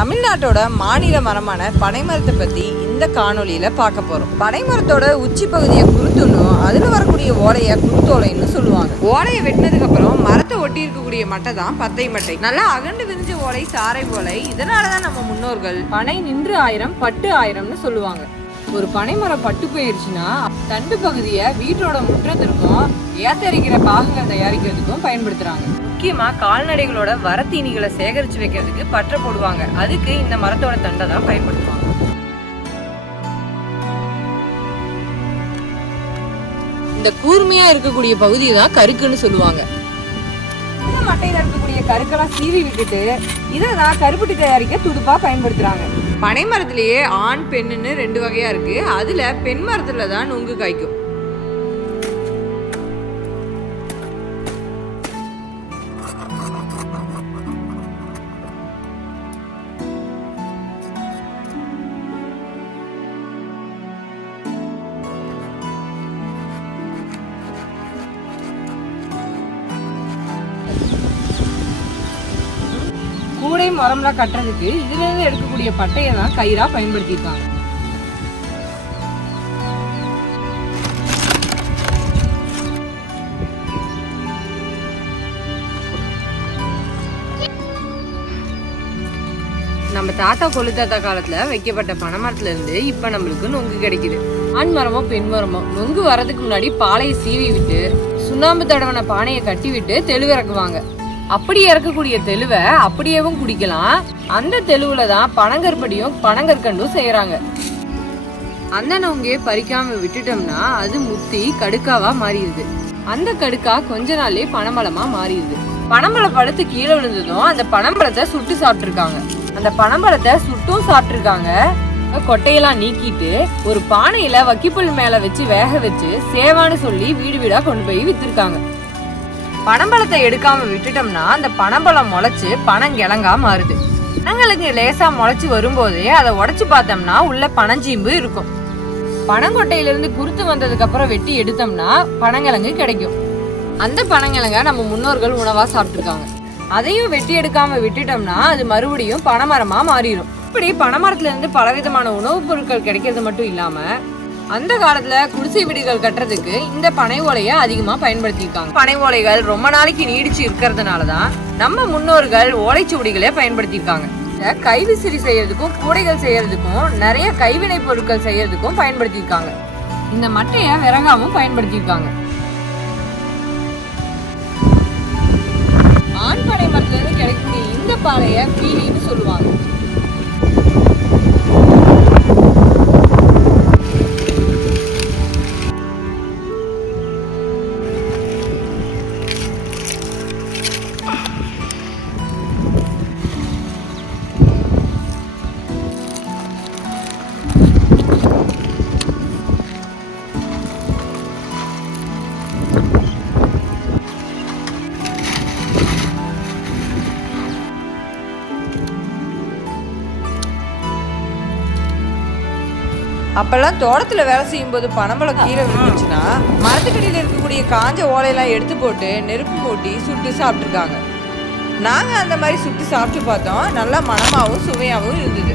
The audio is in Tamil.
தமிழ்நாட்டோட மாநில மரமான பனைமரத்தை பற்றி இந்த காணொலியில் பார்க்க போகிறோம். பனைமரத்தோட உச்சி பகுதியை குருத்துன்னும் அதில் வரக்கூடிய ஓலையை குருத்தோலைன்னு சொல்லுவாங்க. ஓலையை வெட்டினதுக்கப்புறம் மரத்தை ஒட்டி இருக்கக்கூடிய மட்டை தான் பத்தை மட்டை. நல்லா அகண்டு விரிஞ்ச ஓலை சாறை ஓலை. இதனால தான் நம்ம முன்னோர்கள் பனை நின்று 1000 பட்டு 1000ன்னு சொல்லுவாங்க. ஒரு பனைமரம் பட்டு போயிருச்சுன்னா தண்டு பகுதியை வீட்டோட முற்றத்திற்கும் ஏத்தரிக்கிற பாகங்கள் தயாரிக்கிறதுக்கும் பயன்படுத்துறாங்க. முக்கியமா கால்நடைகளோட வரத்தீனிகளை சேகரிச்சு வைக்கிறதுக்கு பற்ற போடுவாங்க. அதுக்கு இந்த மரத்தோட தண்டை தான் பயன்படுத்துவாங்க. இந்த கூர்மையா இருக்கக்கூடிய பகுதியை தான் கருக்குன்னு சொல்லுவாங்க. இந்த மட்டையில இருக்கக்கூடிய கருக்கெல்லாம் சீவி விட்டுட்டு இதான் கருப்பட்டி தயாரிக்க துடுப்பா பயன்படுத்துறாங்க. பனை மரத்திலேயே ஆண் பெண்ணுன்னு 2 வகையா இருக்கு. அதுல பெண் மரத்துல தான் நுங்கு காய்க்கும். கூடை மரம்லாம் கட்டுறதுக்கு இதுல இருந்து எடுக்கக்கூடிய பட்டையை தான் கயிறா பயன்படுத்தியிருக்காங்க. நம்ம தாத்தா கொள்ளு தாத்தா காலத்துல வைக்கப்பட்ட பனைமரத்துல இருந்து இப்ப நம்மளுக்கு நொங்கு கிடைக்குது. ஆண் மரமோ பெண் மரமோ நொங்கு வரதுக்கு முன்னாடி பாலையை சீவி விட்டு சுண்ணாம்பு தடவன பானையை கட்டி விட்டு தெளிவு இறக்குவாங்க. அப்படி இறக்கக்கூடிய தெளுவை அப்படியேவும் குடிக்கலாம். அந்த தெளுவுல தான் பனங்கற்படியும் பனங்கற்கண்டும் செய்யறாங்க. அந்த நொங்கே பறிக்காம விட்டுட்டோம்னா அது முத்தி கடுக்காவா மாறிடுது. அந்த கடுக்கா கொஞ்ச நாள்லயே பனம்பழமா மாறிடுது. பனம்பழம் பழத்து கீழே விழுந்ததும் அந்த பனம்பழத்தை சுட்டு சாப்பிட்டுருக்காங்க. அந்த பனம்பழத்தை சுட்டும் சாப்பிட்டுருக்காங்க. கொட்டையெல்லாம் நீக்கிட்டு ஒரு பானையில வக்கிப்புல் மேல வச்சு வேக வச்சு சேவான்னு சொல்லி வீடு வீடா கொண்டு போய் வித்துருக்காங்க. பனம்பழத்தை எடுக்காம விட்டுட்டோம்னா அந்த பனம்பழம் முளைச்சு பனங்கிழங்கா மாறுது. பனங்களுக்கு லேசா முளைச்சு வரும்போதே அதை உடைச்சு பார்த்தோம்னா உள்ள பனஞ்சீம்பு இருக்கும். பனங்கொட்டையிலிருந்து குருத்து வந்ததுக்கு அப்புறம் வெட்டி எடுத்தோம்னா பனங்கிழங்கு கிடைக்கும். அந்த பனங்கிழங்க நம்ம முன்னோர்கள் உணவா சாப்பிட்டுருக்காங்க. அதையும் வெட்டி எடுக்காம விட்டுட்டோம்னா அது மறுபடியும் பனைமரமா மாறிடும். இப்படி பனைமரத்துல இருந்து பலவிதமான உணவுப் பொருட்கள் கிடைக்கிறது மட்டும் இல்லாம அந்த காலத்துல குடிசை வீடுகள் கட்டுறதுக்கு இந்த பனை ஓலையை அதிகமா பயன்படுத்தியிருக்காங்க. பனை ஓலைகள் ரொம்ப நாளைக்கு நீடிச்சு இருக்கிறதுனாலதான் நம்ம முன்னோர்கள் ஓலைச்சுவடிகளே பயன்படுத்தியிருக்காங்க. கைவிசிறி செய்யறதுக்கும் கூடைகள் செய்யறதுக்கும் நிறைய கைவினை பொருட்கள் செய்யறதுக்கும் பயன்படுத்தியிருக்காங்க. இந்த மட்டைய விறகாவும் பயன்படுத்தியிருக்காங்க. ஆண் பனை மரத்துல இருந்து கிடைக்கக்கூடிய இந்த பாலைய பீலின்னு சொல்லுவாங்க. அப்பெல்லாம் தோட்டத்தில் வேலை செய்யும்போது பனம்பழம் கீழே விழுந்துச்சுன்னா மரத்துக்கடியில் இருக்கக்கூடிய காஞ்ச ஓலையெல்லாம் எடுத்து போட்டு நெருப்பு மூட்டி சுட்டு சாப்பிட்ருக்காங்க. நாங்கள் அந்த மாதிரி சுட்டு சாப்பிட்டு பார்த்தோம். நல்லா மணமாகவும் சுவையாகவும் இருந்தது.